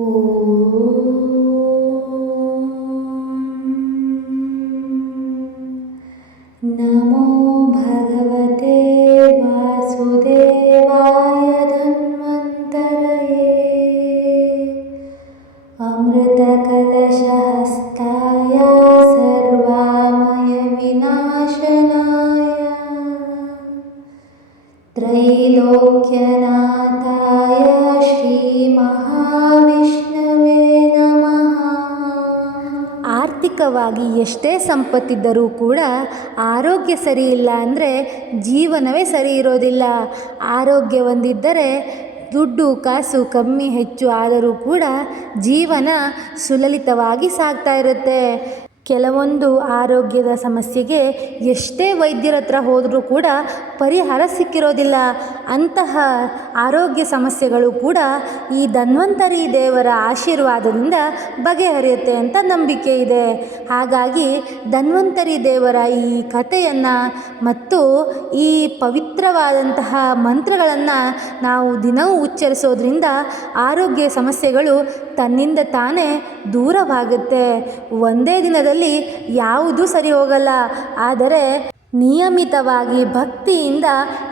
Oh. ಸಂಪತ್ತಿದ್ದರೂ ಕೂಡ ಆರೋಗ್ಯ ಸರಿ ಇಲ್ಲ ಅಂದರೆ ಜೀವನವೇ ಸರಿ ಇರೋದಿಲ್ಲ ಆರೋಗ್ಯ ಒಂದಿದ್ದರೆ ದುಡ್ಡು, ಕಾಸು ಕಮ್ಮಿ, ಹೆಚ್ಚು ಆದರೂ ಕೂಡ ಜೀವನ ಸುಲಲಿತವಾಗಿ ಸಾಗ್ತಾ ಇರುತ್ತೆ. ಕೆಲವೊಂದು ಆರೋಗ್ಯದ ಸಮಸ್ಯೆಗೆ ಎಷ್ಟೇ ವೈದ್ಯರ ಹತ್ರ ಹೋದರೂ ಕೂಡ ಪರಿಹಾರ ಸಿಕ್ಕಿರೋದಿಲ್ಲ. ಅಂತಹ ಆರೋಗ್ಯ ಸಮಸ್ಯೆಗಳು ಕೂಡ ಈ ಧನ್ವಂತರಿ ದೇವರ ಆಶೀರ್ವಾದದಿಂದ ಬಗೆಹರಿಯುತ್ತೆ ಅಂತ ನಂಬಿಕೆ ಇದೆ. ಹಾಗಾಗಿ ಧನ್ವಂತರಿ ದೇವರ ಈ ಕಥೆಯನ್ನು ಮತ್ತು ಈ ಪವಿತ್ರವಾದಂತಹ ಮಂತ್ರಗಳನ್ನು ನಾವು ದಿನವೂ ಉಚ್ಚರಿಸೋದ್ರಿಂದ ಆರೋಗ್ಯ ಸಮಸ್ಯೆಗಳು ತನ್ನಿಂದ ತಾನೇ ದೂರವಾಗುತ್ತೆ. ಒಂದೇ ದಿನದಲ್ಲಿ ಯಾವುದೂ ಸರಿ ಹೋಗಲ್ಲ. ಆದರೆ ನಿಯಮಿತವಾಗಿ ಭಕ್ತಿಯಿಂದ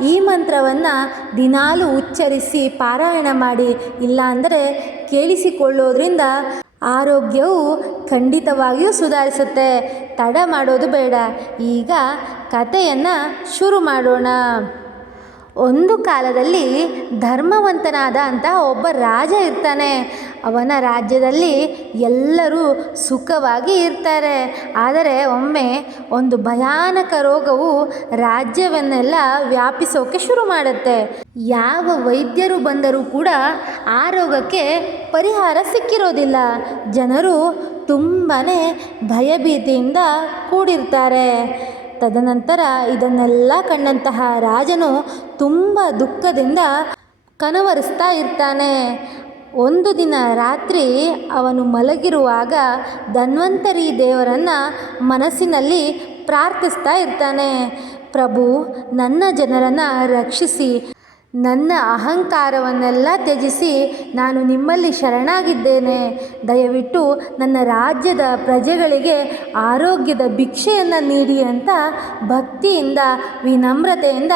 ಈ ಮಂತ್ರವನ್ನು ದಿನಾಲು ಉಚ್ಚರಿಸಿ ಪಾರಾಯಣ ಮಾಡಿ. ಇಲ್ಲಾಂದರೆ ಕೇಳಿಸಿಕೊಳ್ಳೋದ್ರಿಂದ ಆರೋಗ್ಯವು ಖಂಡಿತವಾಗಿಯೂ ಸುಧಾರಿಸುತ್ತೆ. ತಡ ಮಾಡೋದು ಬೇಡ. ಈಗ ಕಥೆಯನ್ನು ಶುರು ಮಾಡೋಣ. ಒಂದು ಕಾಲದಲ್ಲಿ ಧರ್ಮವಂತನಾದ ಅಂತ ಒಬ್ಬ ರಾಜ ಇರ್ತಾನೆ. ಅವನ ರಾಜ್ಯದಲ್ಲಿ ಎಲ್ಲರೂ ಸುಖವಾಗಿ ಇರ್ತಾರೆ. ಆದರೆ ಒಮ್ಮೆ ಒಂದು ಭಯಾನಕ ರೋಗವು ರಾಜ್ಯವನ್ನೆಲ್ಲ ವ್ಯಾಪಿಸೋಕೆ ಶುರು ಮಾಡುತ್ತೆ. ಯಾವ ವೈದ್ಯರು ಬಂದರೂ ಕೂಡ ಆ ರೋಗಕ್ಕೆ ಪರಿಹಾರ ಸಿಕ್ಕಿರೋದಿಲ್ಲ. ಜನರು ತುಂಬಾ ಭಯಭೀತಿಯಿಂದ ಕೂಡಿರ್ತಾರೆ. ತದನಂತರ ಇದನ್ನೆಲ್ಲ ಕಂಡಂತಹ ರಾಜನು ತುಂಬ ದುಃಖದಿಂದ ಕನವರಿಸ್ತಾ ಇರ್ತಾನೆ. ಒಂದು ದಿನ ರಾತ್ರಿ ಅವನು ಮಲಗಿರುವಾಗ ಧನ್ವಂತರಿ ದೇವರನ್ನು ಮನಸ್ಸಿನಲ್ಲಿ ಪ್ರಾರ್ಥಿಸ್ತಾ ಇರ್ತಾನೆ. ಪ್ರಭು, ನನ್ನ ಜನರನ್ನು ರಕ್ಷಿಸಿ, ನನ್ನ ಅಹಂಕಾರವನ್ನೆಲ್ಲ ತ್ಯಜಿಸಿ ನಾನು ನಿಮ್ಮಲ್ಲಿ ಶರಣಾಗಿದ್ದೇನೆ. ದಯವಿಟ್ಟು ನನ್ನ ರಾಜ್ಯದ ಪ್ರಜೆಗಳಿಗೆ ಆರೋಗ್ಯದ ಭಿಕ್ಷೆಯನ್ನು ನೀಡಿ ಅಂತ ಭಕ್ತಿಯಿಂದ, ವಿನಮ್ರತೆಯಿಂದ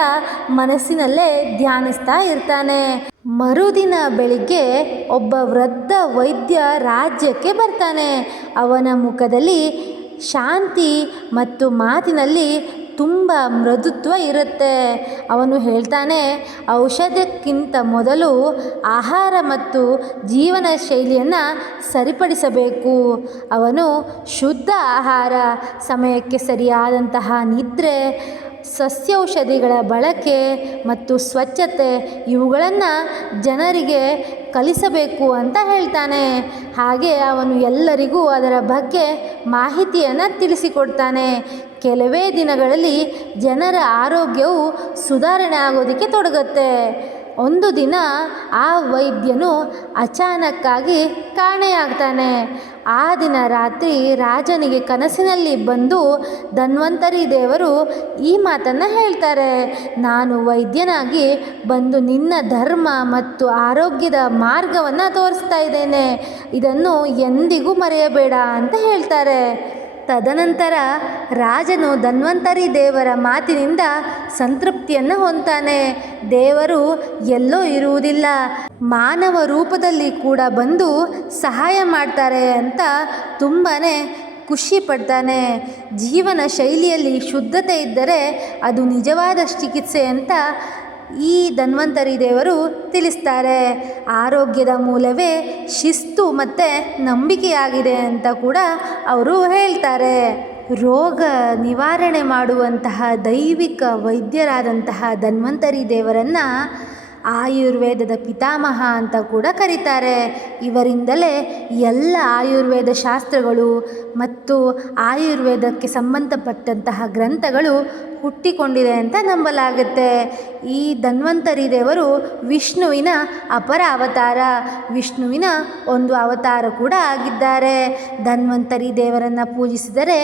ಮನಸ್ಸಿನಲ್ಲೇ ಧ್ಯಾನಿಸ್ತಾ ಇರ್ತಾನೆ. ಮರುದಿನ ಬೆಳಿಗ್ಗೆ ಒಬ್ಬ ವೃದ್ಧ ವೈದ್ಯ ರಾಜ್ಯಕ್ಕೆ ಬರ್ತಾನೆ. ಅವನ ಮುಖದಲ್ಲಿ ಶಾಂತಿ ಮತ್ತು ಮಾತಿನಲ್ಲಿ ತುಂಬ ಮೃದುತ್ವ ಇರುತ್ತೆ. ಅವನು ಹೇಳ್ತಾನೆ, ಔಷಧಕ್ಕಿಂತ ಮೊದಲು ಆಹಾರ ಮತ್ತು ಜೀವನ ಶೈಲಿಯನ್ನು ಸರಿಪಡಿಸಬೇಕು. ಅವನು ಶುದ್ಧ ಆಹಾರ, ಸಮಯಕ್ಕೆ ಸರಿಯಾದಂತಹ ನಿದ್ರೆ ಸಸ್ಯೌಷಧಿಗಳ ಬಳಕೆ ಮತ್ತು ಸ್ವಚ್ಛತೆ ಇವುಗಳನ್ನು ಜನರಿಗೆ ಕಲಿಸಬೇಕು ಅಂತ ಹೇಳ್ತಾನೆ. ಹಾಗೆ ಅವನು ಎಲ್ಲರಿಗೂ ಅದರ ಬಗ್ಗೆ ಮಾಹಿತಿಯನ್ನು ತಿಳಿಸಿಕೊಡ್ತಾನೆ. ಕೆಲವೇ ದಿನಗಳಲ್ಲಿ ಜನರ ಆರೋಗ್ಯವು ಸುಧಾರಣೆ ಆಗೋದಕ್ಕೆ ತೊಡಗುತ್ತೆ. ಒಂದು ದಿನ ಆ ವೈದ್ಯನು ಅಚಾನಕ್ಕಾಗಿ ಕಾಣೆಯಾಗ್ತಾನೆ. ಆ ದಿನ ರಾತ್ರಿ ರಾಜನಿಗೆ ಕನಸಿನಲ್ಲಿ ಬಂದು ಧನ್ವಂತರಿ ದೇವರು ಈ ಮಾತನ್ನು ಹೇಳ್ತಾರೆ. ನಾನು ವೈದ್ಯನಾಗಿ ಬಂದು ನಿನ್ನ ಧರ್ಮ ಮತ್ತು ಆರೋಗ್ಯದ ಮಾರ್ಗವನ್ನು ತೋರಿಸ್ತಾ ಇದ್ದೇನೆ. ಇದನ್ನು ಎಂದಿಗೂ ಮರೆಯಬೇಡ ಅಂತ ಹೇಳ್ತಾರೆ. ತದನಂತರ ರಾಜನು ಧನ್ವಂತರಿ ದೇವರ ಮಾತಿನಿಂದ ಸಂತೃಪ್ತಿಯನ್ನು ಹೊಂತಾನೆ ದೇವರು ಎಲ್ಲೋ ಇರುವುದಿಲ್ಲ. ಮಾನವ ರೂಪದಲ್ಲಿ ಕೂಡ ಬಂದು ಸಹಾಯ ಮಾಡ್ತಾರೆ ಅಂತ ತುಂಬಾ ಖುಷಿ ಪಡ್ತಾನೆ. ಜೀವನ ಶೈಲಿಯಲ್ಲಿ ಶುದ್ಧತೆ ಇದ್ದರೆ ಅದು ನಿಜವಾದ ಚಿಕಿತ್ಸೆ ಅಂತ ಈ ಧನ್ವಂತರಿ ದೇವರು ತಿಳಿಸ್ತಾರೆ. ಆರೋಗ್ಯದ ಮೂಲವೇ ಶಿಸ್ತು ಮತ್ತು ನಂಬಿಕೆಯಾಗಿದೆ ಅಂತ ಕೂಡ ಅವರು ಹೇಳ್ತಾರೆ. ರೋಗ ನಿವಾರಣೆ ಮಾಡುವಂತಹ ದೈವಿಕ ವೈದ್ಯರಾದಂತಹ ಧನ್ವಂತರಿ ದೇವರನ್ನು ಆಯುರ್ವೇದದ ಪಿತಾಮಹ ಅಂತ ಕೂಡ ಕರೀತಾರೆ. ಇವರಿಂದಲೇ ಎಲ್ಲ ಆಯುರ್ವೇದ ಶಾಸ್ತ್ರಗಳು ಮತ್ತು ಆಯುರ್ವೇದಕ್ಕೆ ಸಂಬಂಧಪಟ್ಟಂತಹ ಗ್ರಂಥಗಳು ಹುಟ್ಟಿಕೊಂಡಿದೆ ಅಂತ ನಂಬಲಾಗುತ್ತೆ. ಈ ಧನ್ವಂತರಿ ದೇವರು ವಿಷ್ಣುವಿನ ಅಪರ ಅವತಾರ. ವಿಷ್ಣುವಿನ ಒಂದು ಅವತಾರ ಕೂಡ ಆಗಿದ್ದಾರೆ. ಧನ್ವಂತರಿ ದೇವರನ್ನು ಪೂಜಿಸಿದರೆ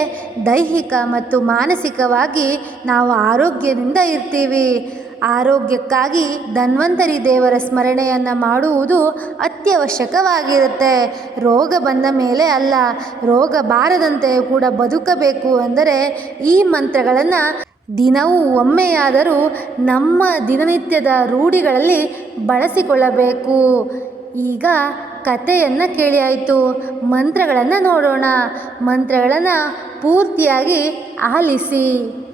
ದೈಹಿಕ ಮತ್ತು ಮಾನಸಿಕವಾಗಿ ನಾವು ಆರೋಗ್ಯದಿಂದ ಇರ್ತೀವಿ. ಆರೋಗ್ಯಕ್ಕಾಗಿ ಧನ್ವಂತರಿ ದೇವರ ಸ್ಮರಣೆಯನ್ನು ಮಾಡುವುದು ಅತ್ಯವಶ್ಯಕವಾಗಿರುತ್ತೆ. ರೋಗ ಬಂದ ಮೇಲೆ ಅಲ್ಲ, ರೋಗ ಬಾರದಂತೆ ಕೂಡ ಬದುಕಬೇಕು ಅಂದರೆ ಈ ಮಂತ್ರಗಳನ್ನು ದಿನವೂ ಒಮ್ಮೆಯಾದರೂ ನಮ್ಮ ದಿನನಿತ್ಯದ ರೂಢಿಗಳಲ್ಲಿ ಬಳಸಿಕೊಳ್ಳಬೇಕು. ಈಗ ಕಥೆಯನ್ನು ಕೇಳಿ ಆಯಿತು. ಮಂತ್ರಗಳನ್ನು ನೋಡೋಣ. ಮಂತ್ರಗಳನ್ನು ಪೂರ್ತಿಯಾಗಿ ಆಲಿಸಿ.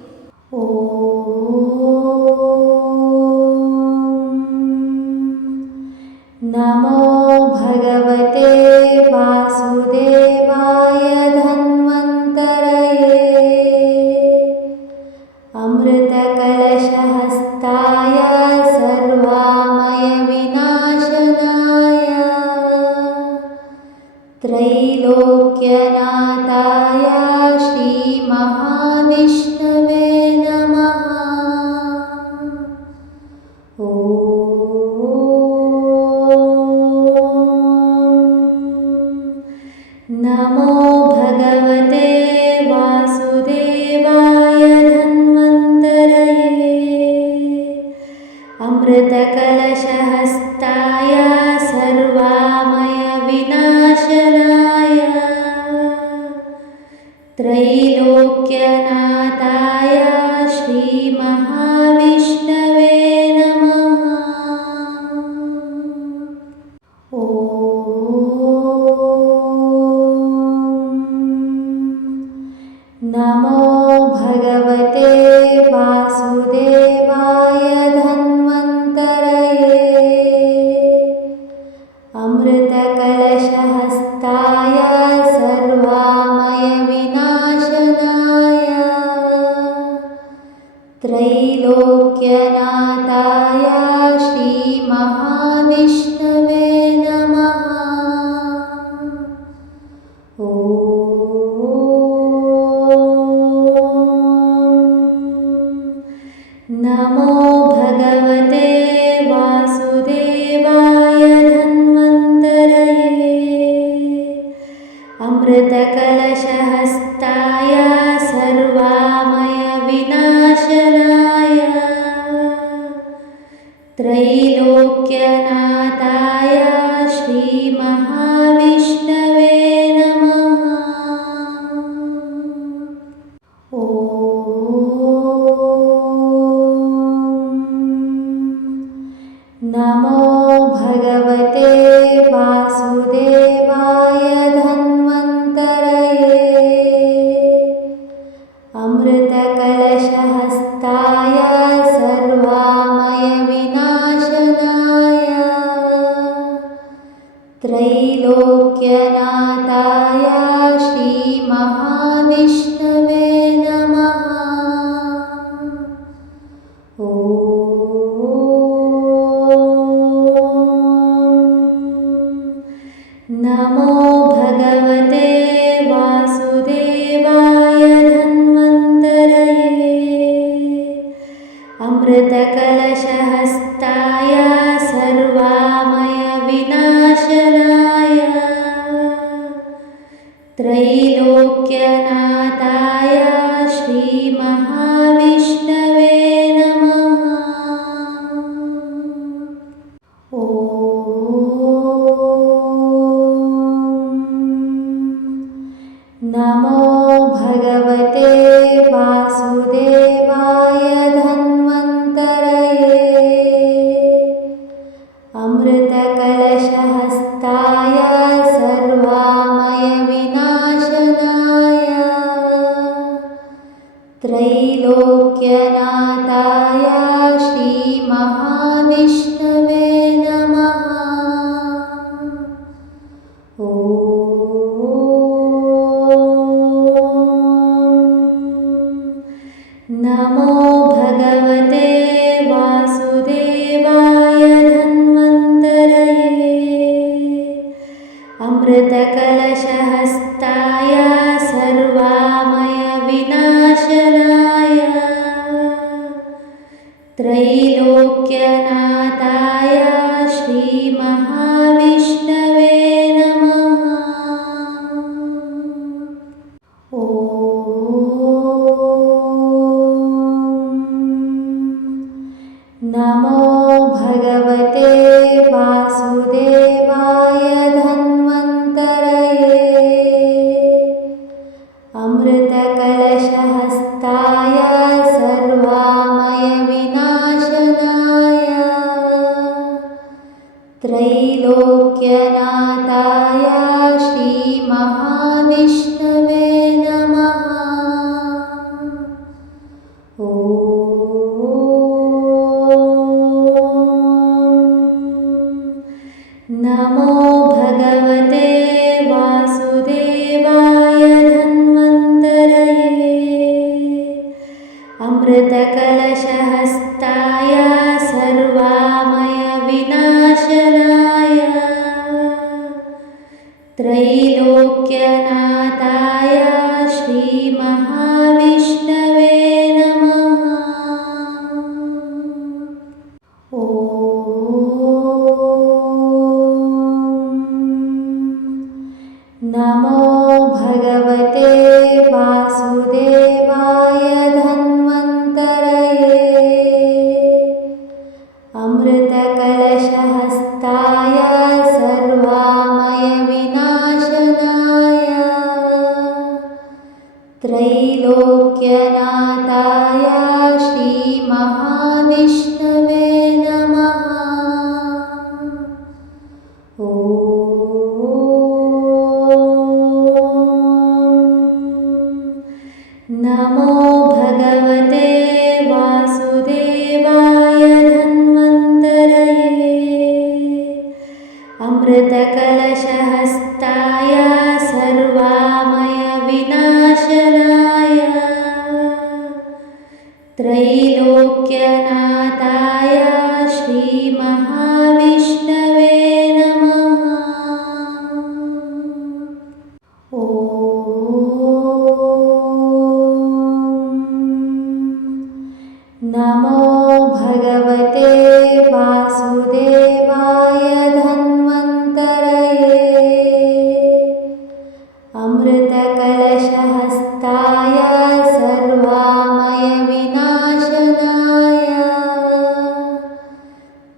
नमो भगवते वासुदेवाय अमृतकलशहस्ताय त्रैलोक्यनाथाय श्री नमो भगवते अमृतकलशहस्ताय सर्वामयविनाशनाय त्रैलोक्यनाथाय त्रैलोक्यनाथाय श्रीमहाविष्णु नमो भगवते वासुदेवाय अमृतकलशहस्ता।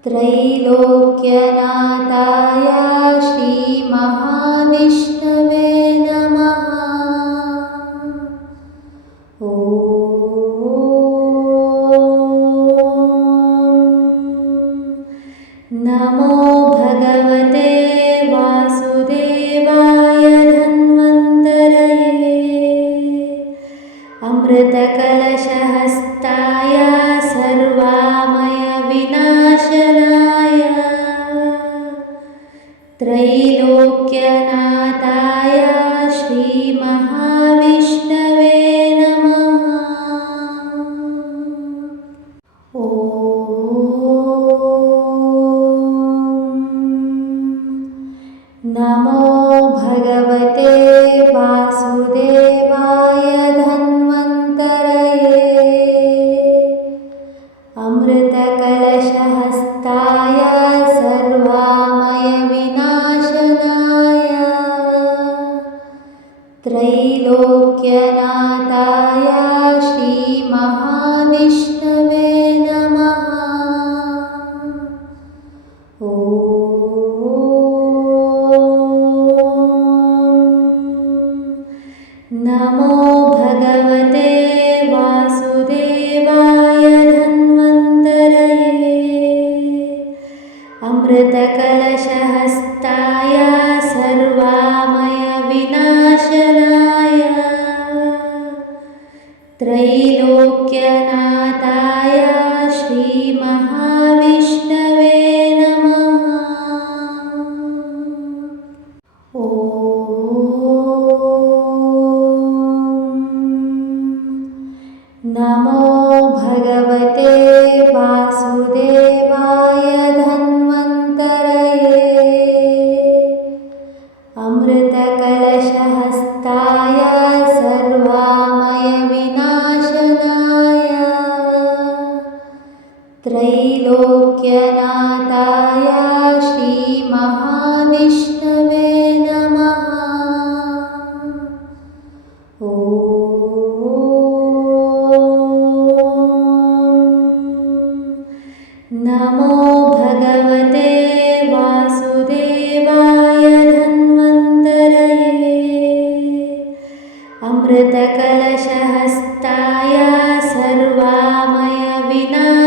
त्रैलोक्यनाथाय श्रीमहाविष्णु enamoré.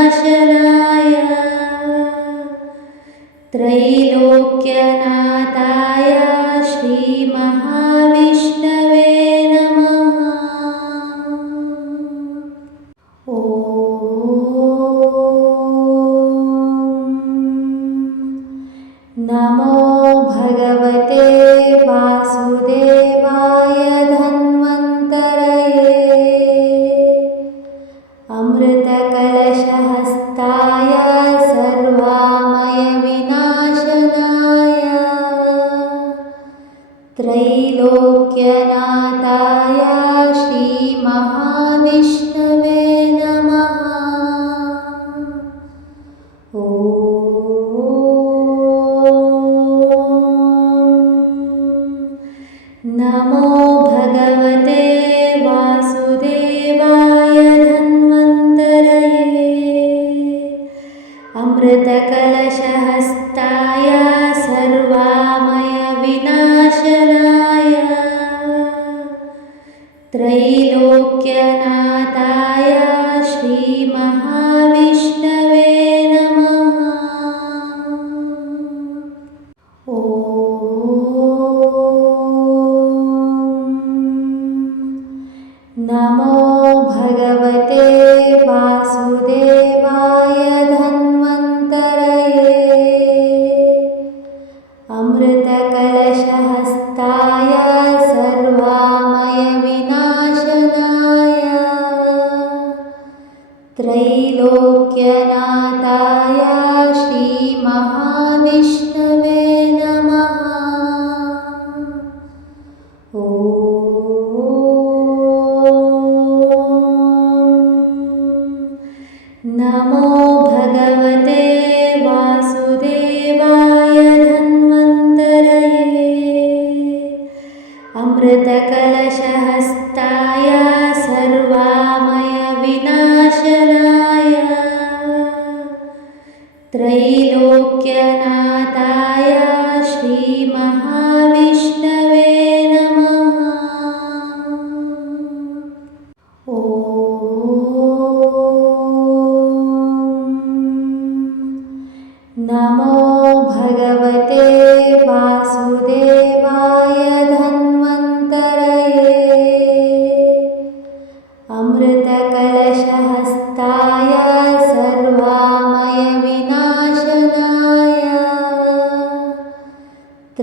शराय தக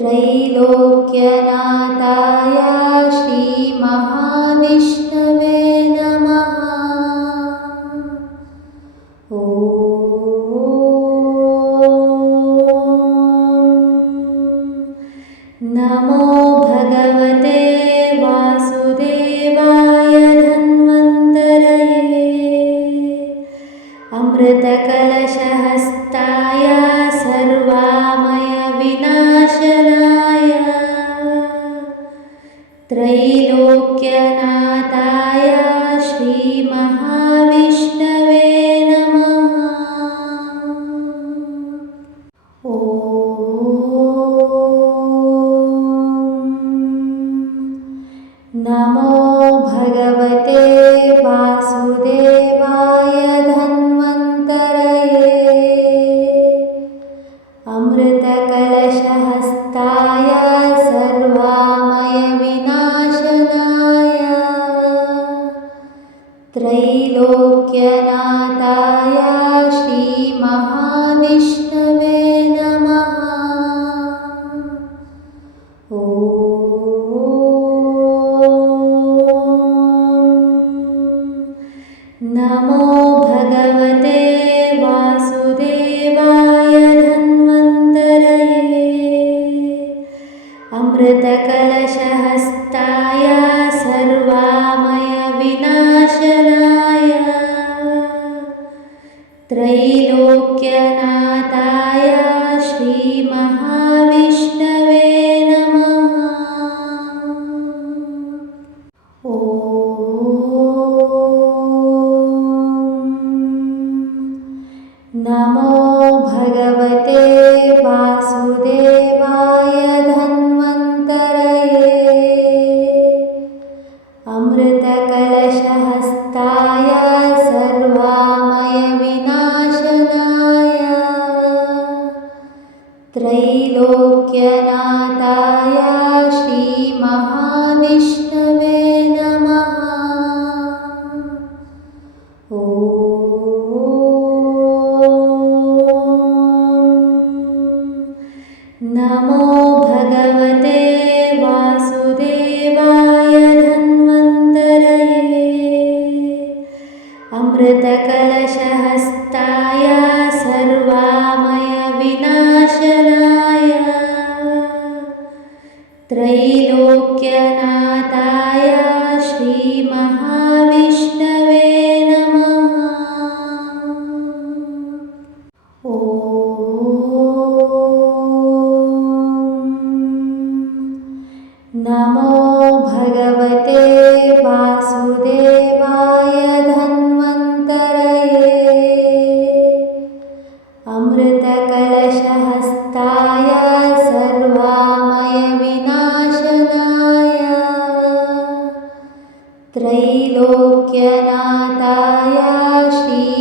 त्रैलोक्यनाथाय श्रीमहा वासुदेवाय जनाताया श्री